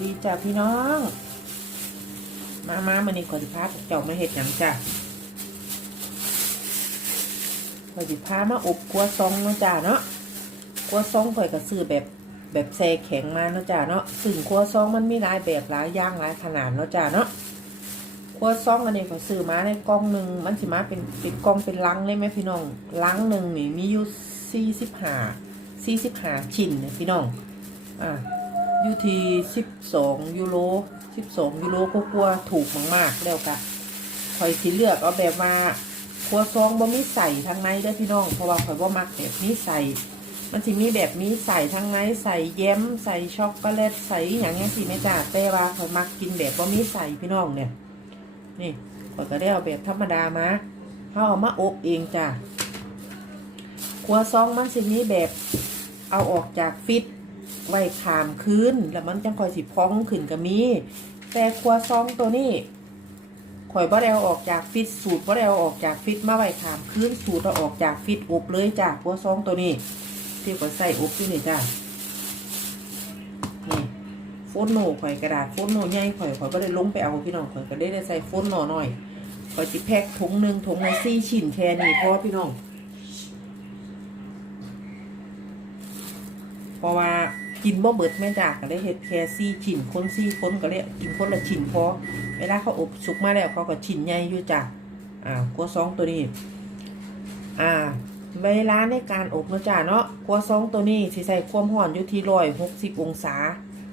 ดีจ้ะพี่น้อง มามามันนี่ก่อนสิพาเจ้ามาเห็ดหยังจ้ะก่อนสิพามาอบกัวซองเนาะจ้ะเนาะกัวซองข่อยก็ซื้อแบบแบบแซ่แข็งมาเนาะจ้ะเนาะซึ่งกัวซองมันมีหลายแบบหลายอย่างหลายขนาดเนาะจ้ะเนาะกัวซองอันนี้ข่อยซื้อมาในกล่องหนึ่งมันสิมาเป็นเป็นกล่องเป็นลังเลยไหมพี่น้องลังหนึ่งนี่มีอยู่สี่สิบห้าสี่สิบห้าชิ้นเนี่ยพี่น้องอะ ยูทีสิบสองยูโรสิบสองยูโรก็กลัวถูกมากๆแล้วกะคอยสิเลือกเอาแบบว่าครัวซองบ่มีใส่ทั้งในเด้พี่น้องเพราะว่าข่อยบ่มักแบบนี้ใส่มันสิมีแบบนี้ใส่ทั้งในใส่แย้มใส่ช็อกโกแลตใส่อย่างเงี้ยสิแม่จ้าแต่ว่าข่อยมักกินแบบบ่มีใส่พี่น้องเนี่ยนี่ข่อยก็ได้เอาแบบธรรมดามาเขาเอามาอบเองจ้ะครัวซองมันสิมีแบบเอาออกจากฟิต ไว้ขามคืนแล้วมันจังคอยสิพองขึ้นก็มี แต่ครัวซองตัวนี้ข่อยบ่ได้เอาออกจากฟิตสูตรบ่ได้เอาออกจากฟิตมาไว้ขามคืนสูตรเอาออกจากฟิตอบเลยจ้ะครัวซองตัวนี้ ที่ข่อยใส่อบอยู่นี่จ้ะนี่โฟนโน่ข่อยกระดาษโฟนโน่ใหญ่ข่อยข่อยบ่ได้ลงไปเอาพี่น้องข่อยก็ได้ได้ใส่โฟนโน่หน่อยข่อยสิแพ็คถุงหนึ่งถุงละสี่ชิ้นแค่นี้พอพี่น้อง เพ ราะว่ากินบ่เบิดแม่จากก็ได้เฮ็ดแค่ซี่ชิ้นคนซี่คนก็เลยกินคนละชิ้นพอเวลาเขาอบสุกมาแล้วเขาก็ชิ้นใหญ่อยู่จ้ะอ่ากัวซองตัวนี้ อ่าเวลาในการอบเนาะจ้ะเนาะกัวซองตัวนี้สิใส่ความร้อนอยู่ที่ร้อยหกสิบองศา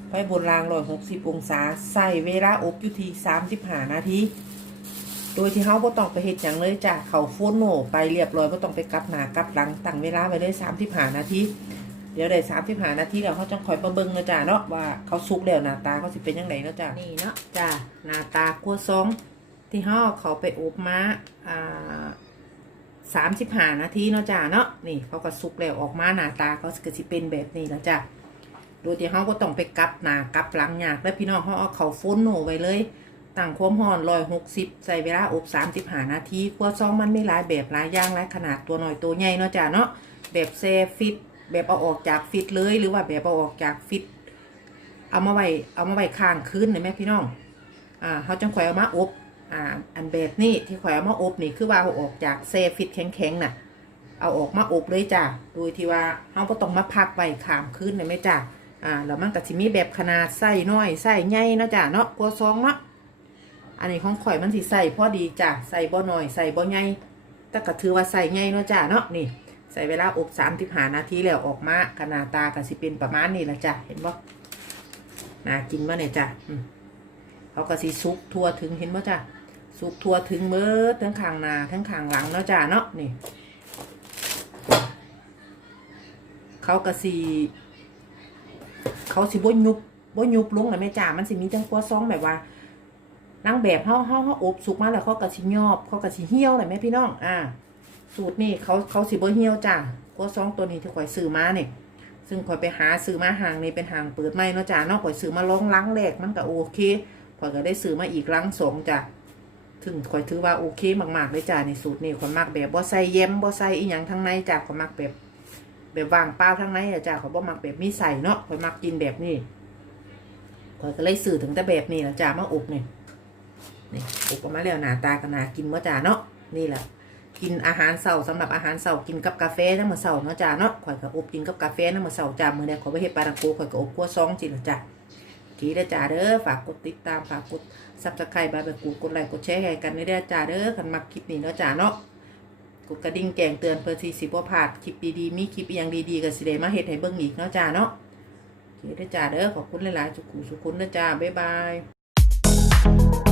ไฟบนรางร้อยหกสิบองศา ใส่เวลาอบอยู่ที่สามสิบห้านาทีโดยที่เขาบ่ต้องไปเฮ็ดหยังเลยจ้ะเขาโฟนโนไปเรียบร้อยบ่ต้องไปกลับหนากลับหลังตั้งเวลาไว้เลยสามสิบห้านาที เดี๋ยวได้สามสิบห้านาทีแล้วเขาจังคอยมาเบิ่งนะจ้าเนาะว่าเขาสุกแล้วหน้าตาเขาสิเป็นยังไงเนาะจ้านี่เนาะจ้าหน้าตากัวซองที่เขาเอาเขาไปอบมาอ่าสามสิบห้านาทีเนาะจ้าเนาะนี่เขาก็สุกแล้วออกมาหน้าตาเขาก็สิเป็นแบบนี้แล้วจ้าโดยที่เขาก็ต้องไปกลับหน้ากลับหลังยากแล้วพี่น้องเขาเอาเขาฟุ้นโหนไว้เลยตั้งความร้อนร้อยหกสิบใส่เวลาอบสามสิบห้านาทีกัวซองมันไม่หลายแบบหลายอย่างหลายขนาดตัวหน่อยตัวใหญ่เนาะจ้าเนาะแบบเซฟิต แบบเอาออกจากฟิตเลยหรือว่าแบบเอาออกจากฟิต เอามาไว้เอามาไว้ข้างคืนเห็นไหมพี่น้อง อ่าเขาจังข่อยเอามาอบ อ่า อันแบบนี้ที่ข่อยเอามาอบนี่คือว่าเอาออกจากเซฟิตแข็งๆน่ะ เอาออกมาอบเลยจ้ะ โดยที่ว่าเขาก็ต้องมาพักไว้ข้ามคืนเห็นไหมจ้ะ อ่าแล้วมันก็สิมีแบบขนาดไส้น้อยไส้ใหญ่นะจ้ะเนาะกลัวซองเนาะ อันนี้ของข่อยมันสิใส่พอดีจ้ะ ใส่บ่น้อยใส่บ่ใหญ่แต่ก็ถือว่าใส่ใหญ่เนาะจ้ะเนาะนี่ ใส่เวลาอบสามสิบหานาทีแล้วออกมาขนาดตาก็สิเป็นประมาณนี้ละจ้ะเห็นบ่น่ากินบ่เนี่ยจ้ะเขาก็สิซุกทั่วถึงเห็นบ่จ้ะซุกทั่วถึงเบิดทั้งข้างหน้าทั้งข้างหลังเนาะจ้ะเนาะนี่เขาก็สิเขาสิบ่ยุบบ่ยุบลงนะแม่จ้ามันสิมีจังกัวซองแบบว่านางแบบเฮาเฮาเฮาอบสุกมาแล้วเขาก็สิยอบเขาก็สิเหี่ยวเลยแม่พี่น้องอ่า สูตรนี่เขาเขาสิบ่เหี่ยวจ้ะกัวซองตัวนี้ที่ข่อยซื้อมาเนี่ยซึ่งข่อยไปหาซื้อมาห่างนี่เป็นห่างเปิดไม่เนาะจ้ะเนาะข่อยซื้อมาล้องล้างแรกมันก็โอเคข่อยก็ได้ซื้อมาอีกล้างสองจ้ะถึงข่อยถือว่าโอเคมากๆเลยจ้ะในสูตรนี่ข่อยมักแบบบ่ใส่แยมบ่ใส่อีหยังทั้งในจ้ะข่อยมักแบบ แบบว่างเปล่าทั้งในอะจ้ะข่อยบ่มักแบบมีใส่เนาะข่อยมักกินแบบนี้ข่อยก็เลยซื้อถึงแต่แบบนี้ละจ้ะมาอบนี่นี่อบออกมาแล้วหน้าตาก็น่ากินบ่อจ้ะเนาะนี่แหละ กินอาหารเสาร์สำหรับอาหารเสาร์กินกับกาแฟทั้งมื้อเสาร์เนาะจ้าเนาะข่อยก็อบกินกับกาแฟทั้งมื้อเสาร์จ้ามื้อนี้ข่อยบ่เฮ็ดปลาดังโกข่อยก็อบกัวซองจิล่ะจ้าทีเด้อจ้าเด้อฝากกดติดตามฝากกด Subscribe บายแบบกูกดไลค์กดแชร์ให้กันเด้อจ้าเด้อคันมักคลิปนี้เนาะจ้าเนาะกดกระดิ่งแจ้งเตือนเพื่อที่สิบ่พลาดคลิปดีๆมีคลิปอีหยังดีๆก็สิได้มาเฮ็ดให้เบิ่งอีกเนาะจ้าเนาะทีเด้อจ้าเด้อขอบคุณหลายๆทุกผู้ทุกคนเด้อจ้าบ๊ายบาย